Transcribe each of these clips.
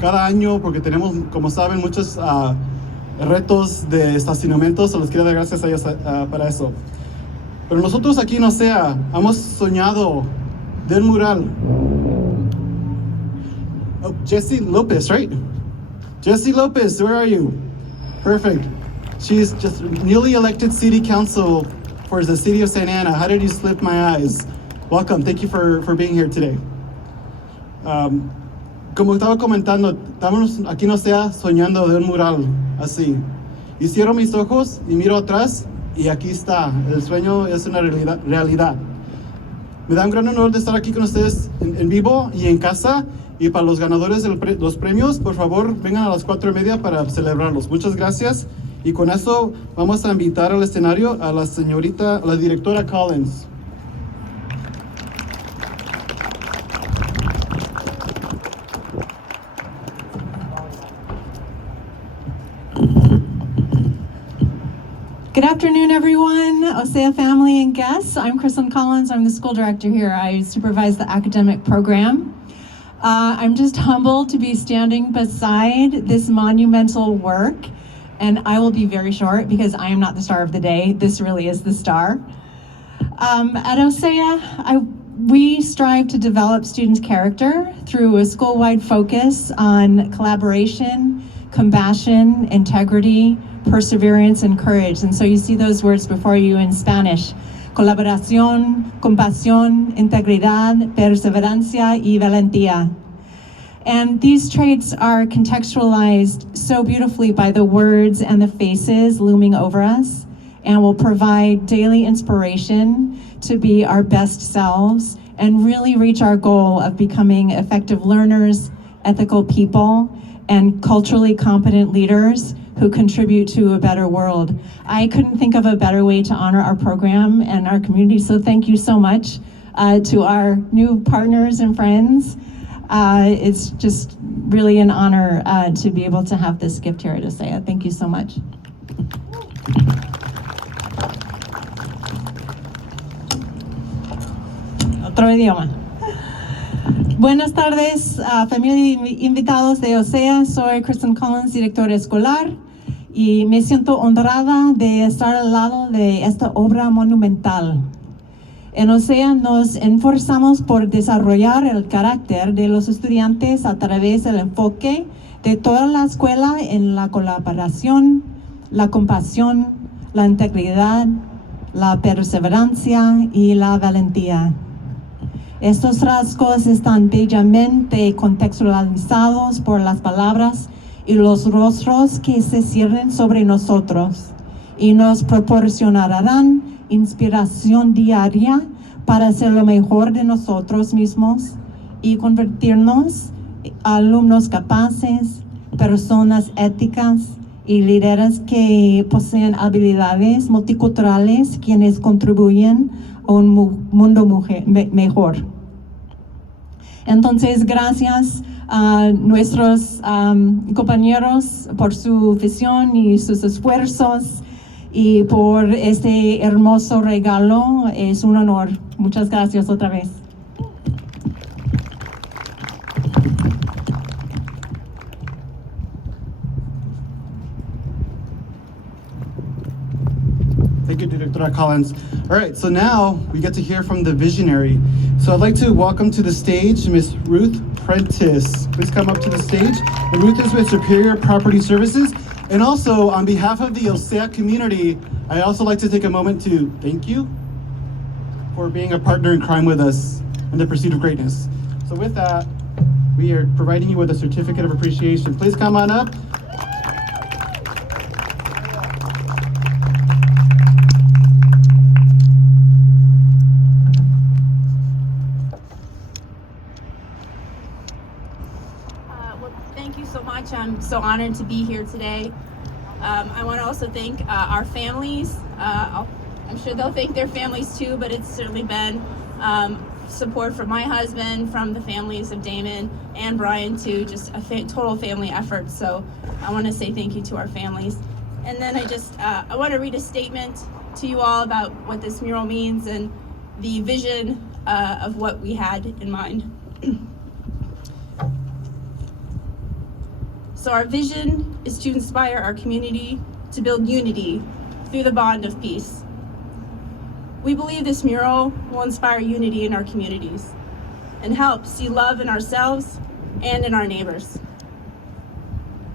cada año, porque tenemos, como saben, muchos retos de estacionamiento, se los quiero dar gracias a ellos para eso. Pero nosotros aquí en OCEAA hemos soñado de un mural. Oh, Jessie Lopez, right? Jessie Lopez, where are you? Perfect. She's just newly elected city council for the city of Santa Ana. How did you slip my eyes? Welcome. Thank you for being here today. Como estaba comentando, estamos aquí en OCEAA soñando de un mural así. Y cierro mis ojos y miro atrás y aquí está. El sueño es una realidad. Me da un gran honor de estar aquí con ustedes en vivo y en casa. Y para los ganadores de los premios, por favor, vengan a las 4:30 para celebrarlos. Muchas gracias. Y con eso vamos a invitar al escenario a la directora Collins. Good afternoon, everyone, OCEAA family and guests. I'm Kristen Collins. I'm the school director here. I supervise the academic program. I'm just humbled to be standing beside this monumental work, and I will be very short because I am not the star of the day. This really is the star. At OCEAA, we strive to develop students' character through a school-wide focus on collaboration, compassion, integrity, perseverance, and courage. And so you see those words before you in Spanish: colaboración, compasión, integridad, perseverancia, y valentía. And these traits are contextualized so beautifully by the words and the faces looming over us, and will provide daily inspiration to be our best selves and really reach our goal of becoming effective learners, ethical people, and culturally competent leaders who contribute to a better world. I couldn't think of a better way to honor our program and our community, so thank you so much to our new partners and friends. It's just really an honor to be able to have this gift here at OCEAA. Thank you so much. Otro idioma. Buenas tardes, familia y invitados de OCEAA. Soy Kristen Collins, directora escolar, y me siento honrada de estar al lado de esta obra monumental. En OCEAA nos esforzamos por desarrollar el carácter de los estudiantes a través del enfoque de toda la escuela en la colaboración, la compasión, la integridad, la perseverancia y la valentía. Estos rasgos están bellamente contextualizados por las palabras y los rostros que se ciernen sobre nosotros y nos proporcionarán inspiración diaria para ser lo mejor de nosotros mismos y convertirnos en alumnos capaces, personas éticas y líderes que poseen habilidades multiculturales quienes contribuyen a un mundo mejor. Entonces, gracias a nuestros compañeros por su visión y sus esfuerzos y por este hermoso regalo. Es un honor. Muchas gracias otra vez. Thank you, Directora Collins. All right, so now we get to hear from the visionary. So I'd like to welcome to the stage Miss Ruth Prentice. Please come up to the stage. And Ruth is with Superior Property Services. And also, on behalf of the OCEAA community, I also like to take a moment to thank you for being a partner in crime with us in the pursuit of greatness. So with that, we are providing you with a certificate of appreciation. Please come on up. I'm so honored to be here today. I want to also thank our families. I'm sure they'll thank their families too, but it's certainly been support from my husband, from the families of Damon and Brian too, just a total family effort. So I want to say thank you to our families. And then I want to read a statement to you all about what this mural means and the vision of what we had in mind. So our vision is to inspire our community to build unity through the bond of peace. We believe this mural will inspire unity in our communities and help see love in ourselves and in our neighbors.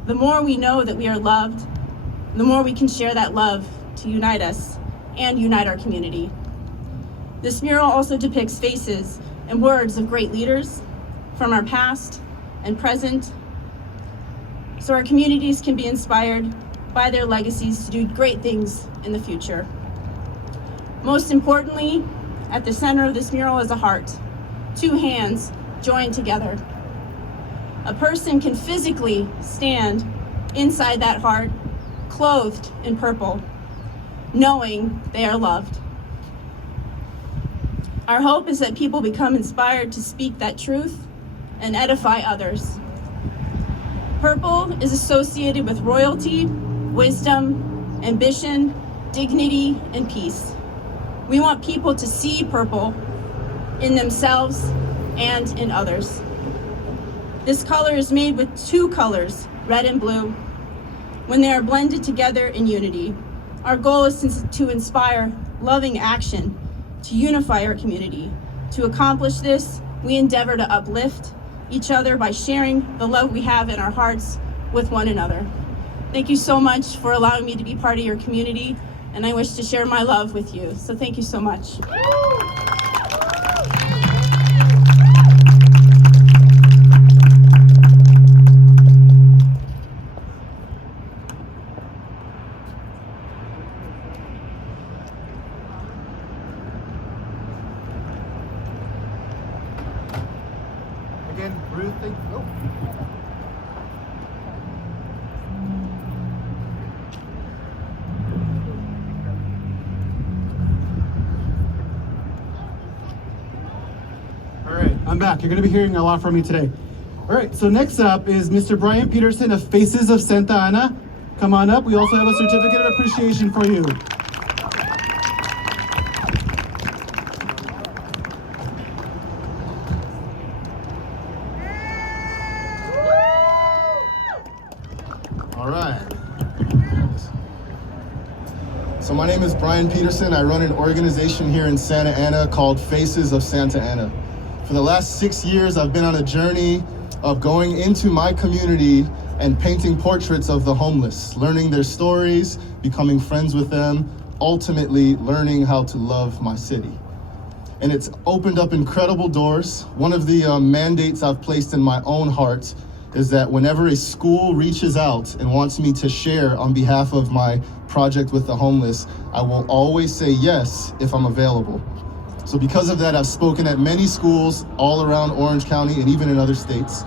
The more we know that we are loved, the more we can share that love to unite us and unite our community. This mural also depicts faces and words of great leaders from our past and present, so our communities can be inspired by their legacies to do great things in the future. Most importantly, at the center of this mural is a heart, two hands joined together. A person can physically stand inside that heart, clothed in purple, knowing they are loved. Our hope is that people become inspired to speak that truth and edify others. Purple is associated with royalty, wisdom, ambition, dignity, and peace. We want people to see purple in themselves and in others. This color is made with two colors, red and blue. When they are blended together in unity, our goal is to inspire loving action, to unify our community. To accomplish this, we endeavor to uplift each other by sharing the love we have in our hearts with one another. Thank you so much for allowing me to be part of your community, and I wish to share my love with you. So thank you so much. Again, Ruth, thank you. Oh. All right, I'm back. You're going to be hearing a lot from me today. All right, so next up is Mr. Brian Peterson of Faces of Santa Ana. Come on up. We also have a certificate of appreciation for you. All right. So my name is Brian Peterson. I run an organization here in Santa Ana called Faces of Santa Ana. For the last 6 years, I've been on a journey of going into my community and painting portraits of the homeless, learning their stories, becoming friends with them, ultimately learning how to love my city. And it's opened up incredible doors. One of the mandates I've placed in my own heart is that whenever a school reaches out and wants me to share on behalf of my project with the homeless, I will always say yes if I'm available. So because of that, I've spoken at many schools all around Orange County and even in other states.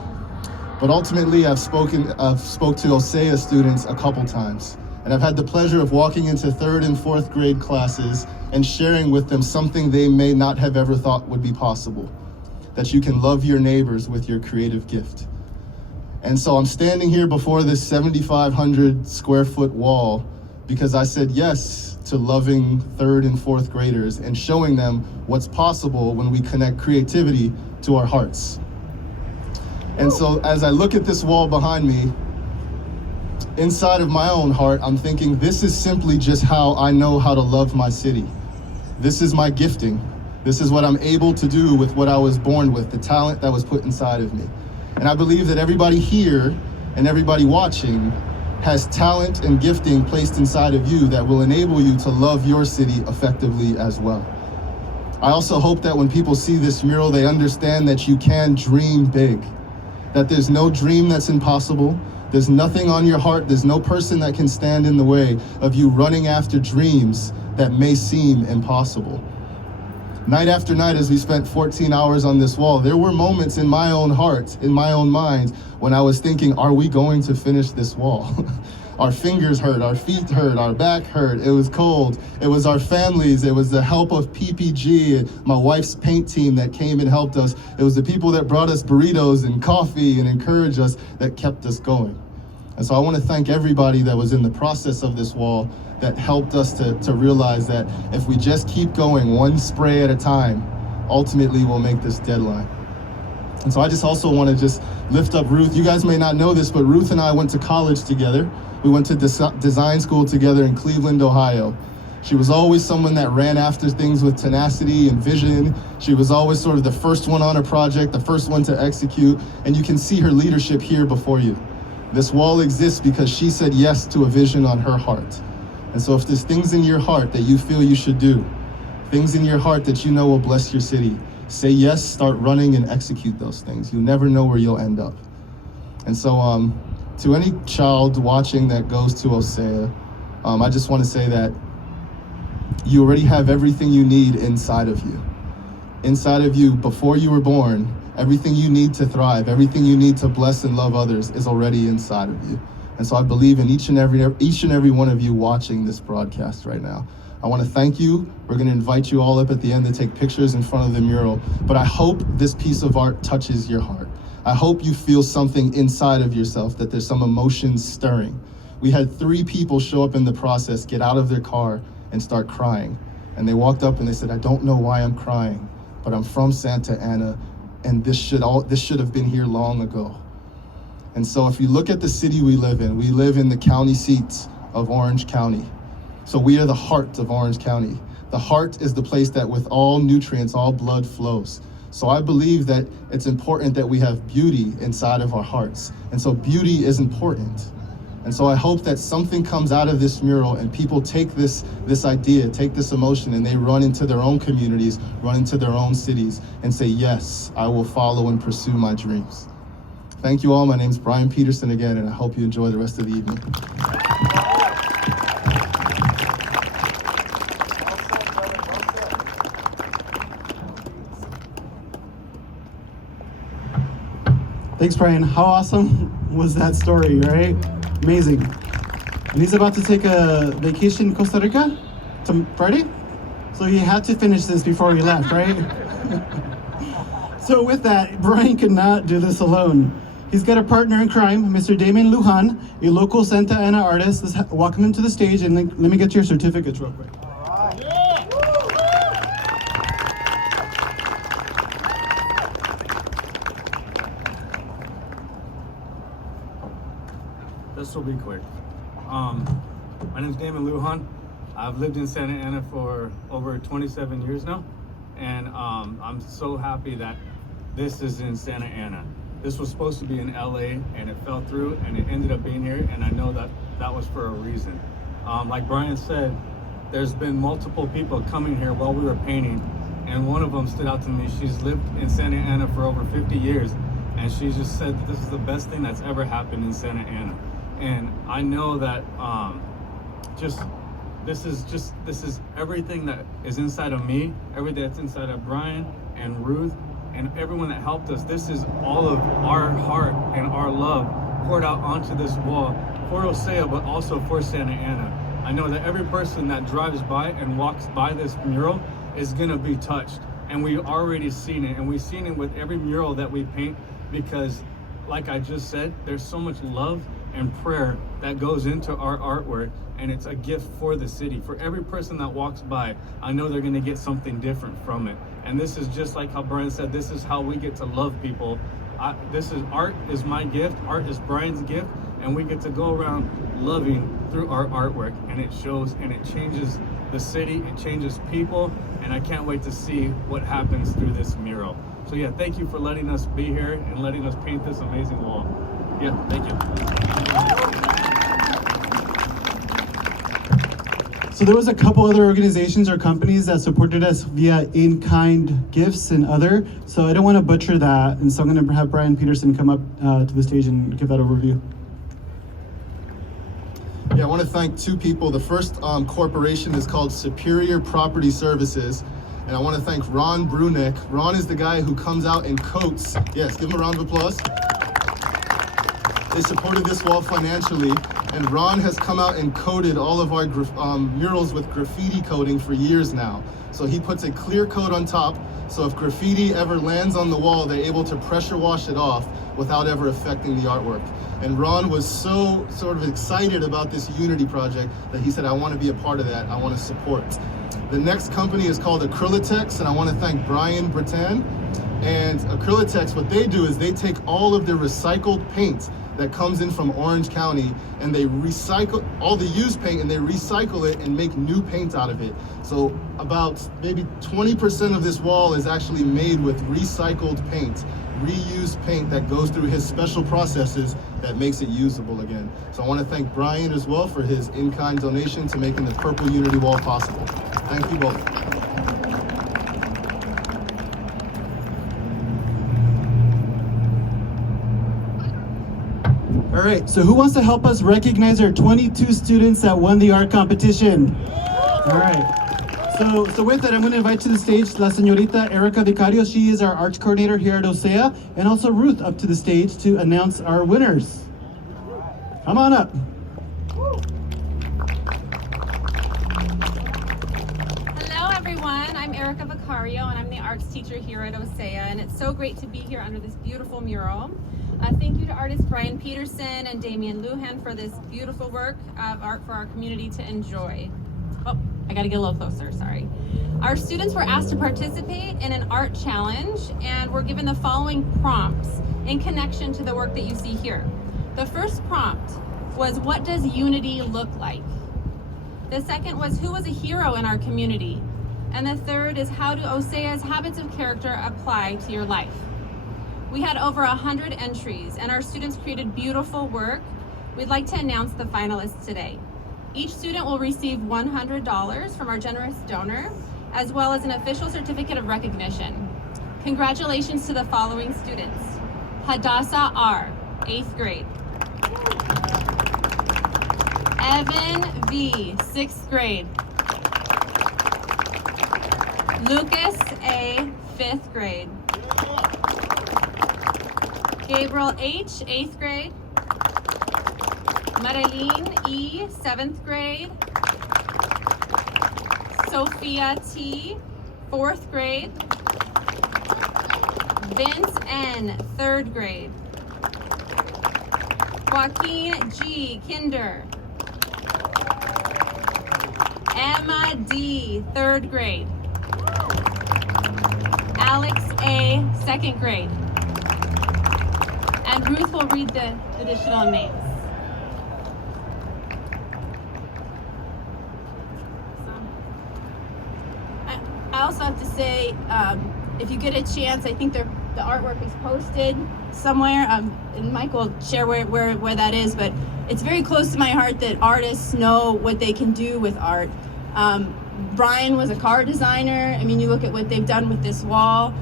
But ultimately, I've spoke to OCEAA students a couple times. And I've had the pleasure of walking into 3rd and 4th grade classes and sharing with them something they may not have ever thought would be possible, that you can love your neighbors with your creative gift. And so I'm standing here before this 7,500 square foot wall because I said yes to loving 3rd and 4th graders and showing them what's possible when we connect creativity to our hearts. And so as I look at this wall behind me, inside of my own heart, I'm thinking this is simply just how I know how to love my city. This is my gifting. This is what I'm able to do with what I was born with, the talent that was put inside of me. And I believe that everybody here and everybody watching has talent and gifting placed inside of you that will enable you to love your city effectively as well. I also hope that when people see this mural, they understand that you can dream big, that there's no dream that's impossible. There's nothing on your heart. There's no person that can stand in the way of you running after dreams that may seem impossible. Night after night, as we spent 14 hours on this wall, there were moments in my own heart, in my own mind, when I was thinking, are we going to finish this wall? Our fingers hurt, our feet hurt, our back hurt, it was cold. It was our families, it was the help of PPG, my wife's paint team that came and helped us. It was the people that brought us burritos and coffee and encouraged us that kept us going. And so I want to thank everybody that was in the process of this wall that helped us to realize that if we just keep going one spray at a time, ultimately we'll make this deadline. And so I just also want to just lift up Ruth. You guys may not know this, but Ruth and I went to college together. We went to design school together in Cleveland, Ohio. She was always someone that ran after things with tenacity and vision. She was always sort of the first one on a project, the first one to execute, and you can see her leadership here before you. This wall exists because she said yes to a vision on her heart. And so if there's things in your heart that you feel you should do, things in your heart that you know will bless your city, say yes, start running and execute those things. You'll never know where you'll end up. And so to any child watching that goes to OCEAA, I just want to say that you already have everything you need inside of you. Inside of you, before you were born, everything you need to thrive, everything you need to bless and love others is already inside of you. And so I believe in each and every one of you watching this broadcast right now. I want to thank you. We're going to invite you all up at the end to take pictures in front of the mural. But I hope this piece of art touches your heart. I hope you feel something inside of yourself, that there's some emotions stirring. We had 3 people show up in the process, get out of their car and start crying. And they walked up and they said, I don't know why I'm crying, but I'm from Santa Ana, and this should have been here long ago. And so if you look at the city we live in the county seats of Orange County. So we are the heart of Orange County. The heart is the place that with all nutrients, all blood flows. So I believe that it's important that we have beauty inside of our hearts. And so beauty is important. And so I hope that something comes out of this mural and people take this idea, take this emotion, and they run into their own communities, run into their own cities, and say, yes, I will follow and pursue my dreams. Thank you all. My name's Brian Peterson again, and I hope you enjoy the rest of the evening. Thanks, Brian. How awesome was that story, right? Amazing. And he's about to take a vacation in Costa Rica to Friday? So he had to finish this before he left, right? So with that, Brian could not do this alone. He's got a partner in crime, Mr. Damon Lujan, a local Santa Ana artist. Let's welcome him to the stage, and let me get your certificates real quick. This will be quick. My name is Damon Lujan. I've lived in Santa Ana for over 27 years now, and I'm so happy that this is in Santa Ana. This was supposed to be in LA, and it fell through, and it ended up being here, and I know that that was for a reason. Like Brian said, there's been multiple people coming here while we were painting, and one of them stood out to me. She's lived in Santa Ana for over 50 years, and she just said that this is the best thing that's ever happened in Santa Ana. And I know that this is everything that is inside of me, everything that's inside of Brian and Ruth and everyone that helped us. This is all of our heart and our love poured out onto this wall for OCEAA, but also for Santa Ana. I know that every person that drives by and walks by this mural is gonna be touched, and we've already seen it, and we've seen it with every mural that we paint, because like I just said, there's so much love and prayer that goes into our artwork, and it's a gift for the city. For every person that walks by, I know they're gonna get something different from it. And this is just like how Brian said, this is how we get to love people. Art is my gift, art is Brian's gift, and we get to go around loving through our artwork, and it shows and it changes the city, it changes people, and I can't wait to see what happens through this mural. So yeah, thank you for letting us be here and letting us paint this amazing wall. Yeah, thank you. So there was a couple other organizations or companies that supported us via in-kind gifts and other. So I don't want to butcher that, and so I'm going to have Brian Peterson come up to the stage and give that overview. Yeah, I want to thank 2 people. The first corporation is called Superior Property Services. And I want to thank Ron Bruneck. Ron is the guy who comes out and coats. Yes, give him a round of applause. They supported this wall financially, and Ron has come out and coated all of our murals with graffiti coating for years now. So he puts a clear coat on top, so if graffiti ever lands on the wall, they're able to pressure wash it off without ever affecting the artwork. And Ron was so sort of excited about this Unity project that he said, I want to be a part of that, I want to support. The next company is called Acrylatex, and I want to thank Brian Breton And Acrylatex, what they do is they take all of the recycled paint that comes in from Orange County, and they recycle all the used paint and they recycle it and make new paint out of it. So about maybe 20% of this wall is actually made with recycled paint, reused paint that goes through his special processes that makes it usable again. So I want to thank Brian as well for his in-kind donation to making the Purple Unity Wall possible. Thank you both. All right, so who wants to help us recognize our 22 students that won the art competition? All right, so with that, I'm going to invite to the stage La Señorita Erica Dicario. She is our arts coordinator here at OCEAA, and also Ruth up to the stage to announce our winners. Come on up. Hello everyone, I'm Erica Dicario and I'm the arts teacher here at OCEAA, and it's so great to be here under this beautiful mural. Thank you to artists Brian Peterson and Damon Lujan for this beautiful work of art for our community to enjoy. Oh, I gotta get a little closer, sorry. Our students were asked to participate in an art challenge and were given the following prompts in connection to the work that you see here. The first prompt was, what does unity look like? The second was, who was a hero in our community? And the third is, how do OCEAA's habits of character apply to your life? We had over 100 entries and our students created beautiful work. We'd like to announce the finalists today. Each student will receive $100 from our generous donor, as well as an official certificate of recognition. Congratulations to the following students. Hadassah R., 8th grade. Evan V., 6th grade. Lucas A., 5th grade. Gabriel H., 8th grade. Marilyn E., 7th grade. Sophia T., 4th grade. Vince N., 3rd grade. Joaquin G., kinder. Emma D., 3rd grade. Alex A., 2nd grade. And Ruth will read the additional names. I also have to say, if you get a chance, I think the artwork is posted somewhere, and Mike will share where that is, but it's very close to my heart that artists know what they can do with art. Brian was a car designer. I mean, you look at what they've done with this wall.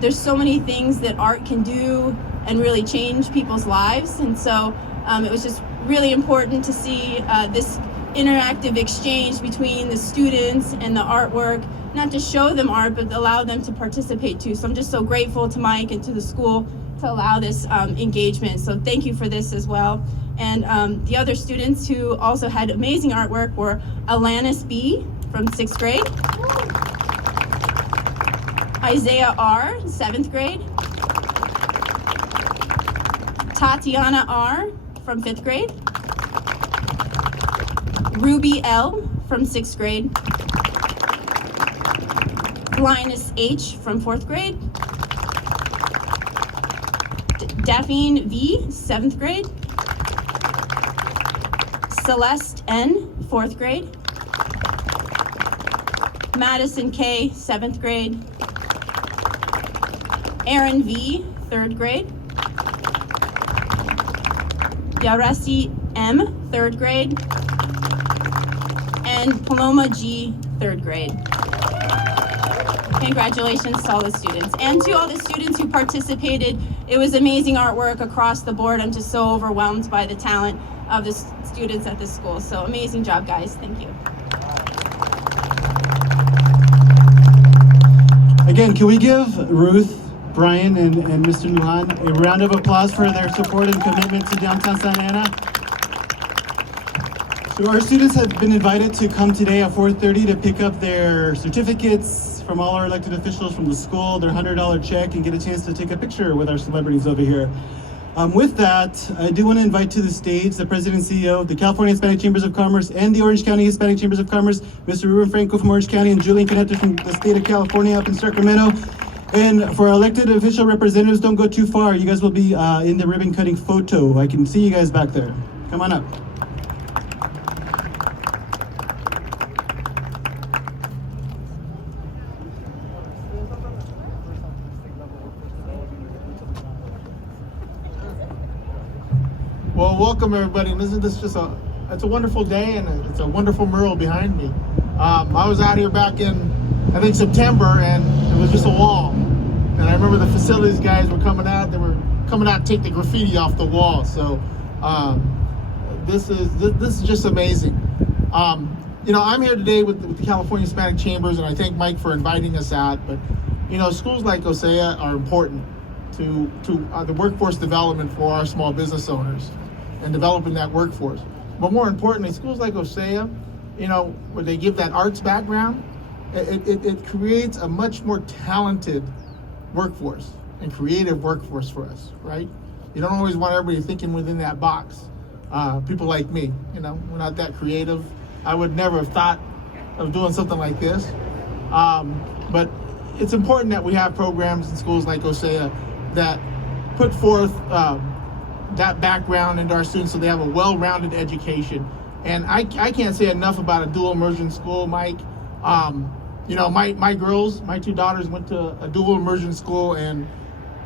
There's so many things that art can do and really change people's lives, and so it was just really important to see this interactive exchange between the students and the artwork, not to show them art, but allow them to participate too. So I'm just so grateful to Mike and to the school to allow this engagement. So thank you for this as well. And the other students who also had amazing artwork were Alanis B. from 6th grade, Isaiah R., 7th grade, Tatiana R. from 5th grade, Ruby L. from 6th grade, Linus H. from 4th grade, Daphne V. 7th grade, Celeste N. 4th grade, Madison K. 7th grade, Aaron V. 3rd grade, Yaresi M. 3rd grade, and Paloma G. 3rd grade. Congratulations to all the students. And to all the students who participated. It was amazing artwork across the board. I'm just so overwhelmed by the talent of the students at this school. So amazing job, guys. Thank you. Again, can we give Ruth, Brian, and Mr. Lujan a round of applause for their support and commitment to downtown Santa Ana? So our students have been invited to come today at 4:30 to pick up their certificates from all our elected officials from the school, their $100 check, and get a chance to take a picture with our celebrities over here. With that, I do want to invite to the stage the President and CEO of the California Hispanic Chambers of Commerce and the Orange County Hispanic Chambers of Commerce, Mr. Ruben Franco from Orange County and Julian Caneta from the state of California up in Sacramento. And for our elected official representatives, don't go too far. You guys will be in the ribbon cutting photo. I can see you guys back there. Come on up. Well, welcome everybody. And isn't this just it's a wonderful day, and it's a wonderful mural behind me. I was out here back in, I think, September, and it was just a wall. And I remember the facilities guys were coming out. They were coming out to take the graffiti off the wall. So this is just amazing. You know, I'm here today with the California Hispanic Chambers, and I thank Mike for inviting us out. But you know, schools like OCEAA are important to the workforce development for our small business owners and developing that workforce. But more importantly, schools like OCEAA, you know, where they give that arts background, it creates a much more talented workforce and creative workforce for us, right? You don't always want everybody thinking within that box. People like me, you know, we're not that creative. I would never have thought of doing something like this. But it's important that we have programs in schools like OCEAA that put forth that background into our students so they have a well-rounded education. And I can't say enough about a dual immersion school, Mike. You know, my girls, my two daughters went to a dual immersion school, and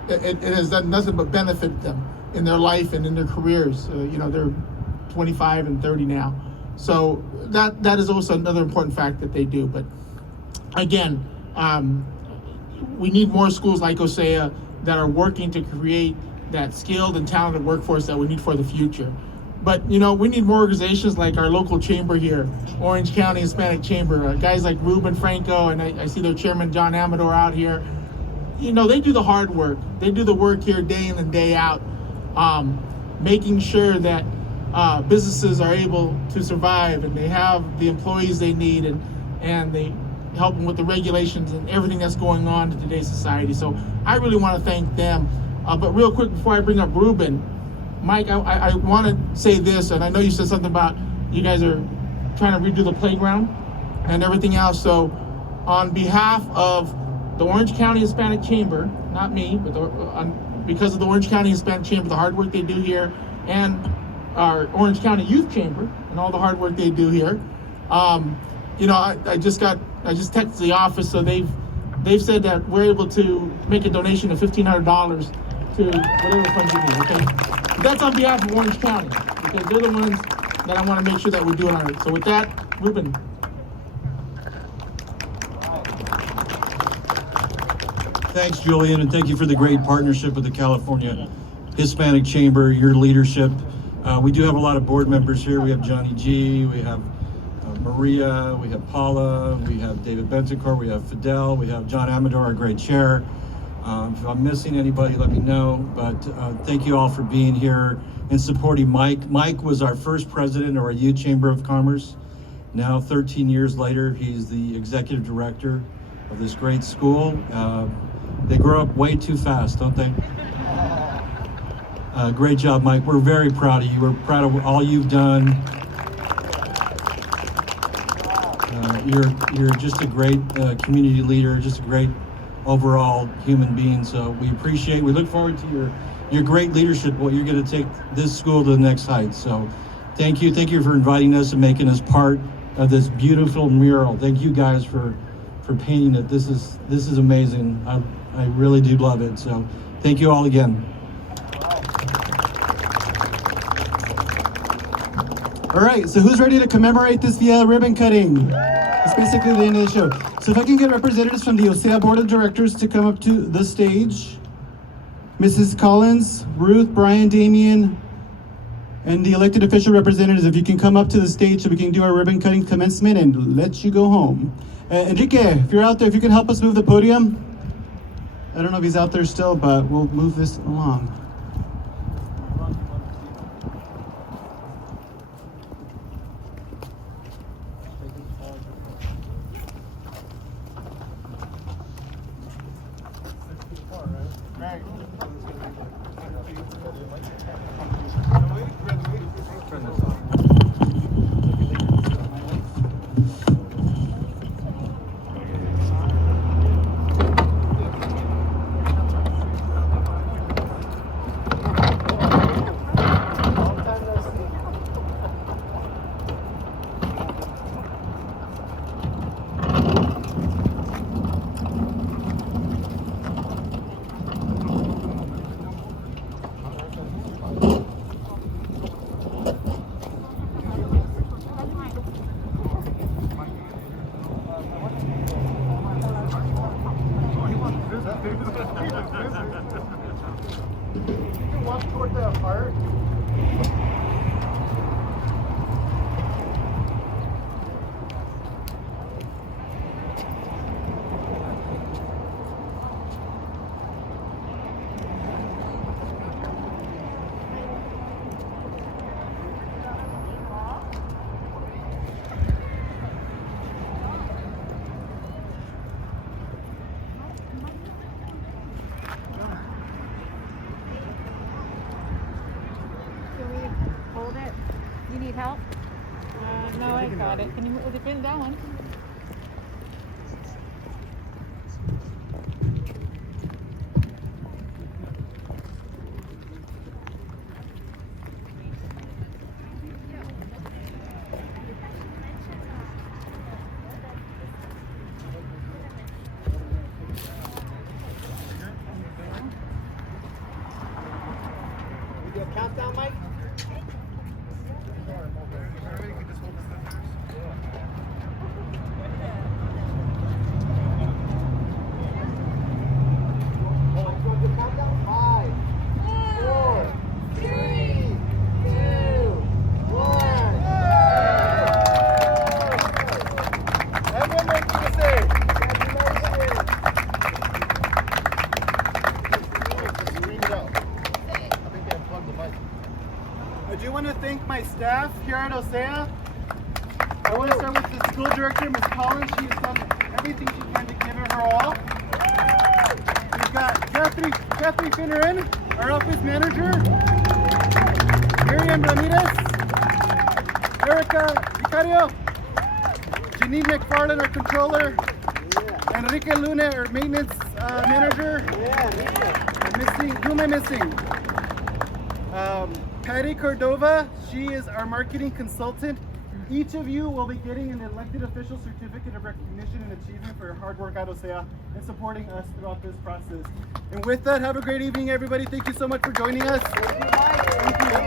it has done nothing but benefit them in their life and in their careers. You know, they're 25 and 30 now. So that is also another important fact that they do. But again, we need more schools like OCEAA that are working to create that skilled and talented workforce that we need for the future. But you know, we need more organizations like our local chamber here, Orange County Hispanic Chamber, guys like Ruben Franco, and I see their chairman John Amador out here. You know, they do the hard work. They do the work here day in and day out, making sure that businesses are able to survive and they have the employees they need, and they help them with the regulations and everything that's going on in today's society. So I really want to thank them. But real quick, before I bring up Ruben, Mike, I want to say this, and I know you said something about you guys are trying to redo the playground and everything else. So on behalf of the Orange County Hispanic Chamber, not me, but because of the Orange County Hispanic Chamber, the hard work they do here, and our Orange County Youth Chamber and all the hard work they do here, you know, I just texted the office, so they've said that we're able to make a donation of $1,500 to whatever funds you need, okay? But that's on behalf of Orange County, because they're the ones that I want to make sure that we're doing all right. So with that, Ruben. Thanks, Julian, and thank you for the great partnership with the California Hispanic Chamber, your leadership. We do have a lot of board members here. We have Johnny G, we have Maria, we have Paula, we have David Bentancur, we have Fidel, we have John Amador, our great chair. If I'm missing anybody, let me know. But thank you all for being here and supporting Mike. Mike was our first president of our Youth Chamber of Commerce. Now, 13 years later, he's the executive director of this great school. They grow up way too fast, don't they? Great job, Mike. We're very proud of you. We're proud of all you've done. You're just a great community leader, just a great overall human being. So we appreciate, we look forward to your great leadership, what you're going to take this school to the next height. So thank you for inviting us and making us part of this beautiful mural. Thank you guys for painting it. This is amazing. I really do love it. So thank you all again. All right, so who's ready to commemorate this via ribbon cutting? It's basically the end of the show. So if I can get representatives from the OCEAA Board of Directors to come up to the stage. Mrs. Collins, Ruth, Brian, Damien, and the elected official representatives, if you can come up to the stage so we can do our ribbon cutting commencement and let you go home. Enrique, if you're out there, if you can help us move the podium. I don't know if he's out there still, but we'll move this along. help? No, I got it. Can you move it down? Countdown, Mike. I do want to thank my staff here at OCEAA. I want to start with the school director, Ms. Collins. She has done everything she can to give it her all. We've got Catherine Finneran, our office manager, Miriam Ramirez, Erica Dicario, Janine McFarland, our controller, Enrique Luna, our maintenance manager. Who am I missing? Patty Cordova, she is our marketing consultant. Each of you will be getting an elected official certificate of recognition and achievement for your hard work at OCEAA and supporting us throughout this process. And with that, have a great evening, everybody. Thank you so much for joining us. Thank you.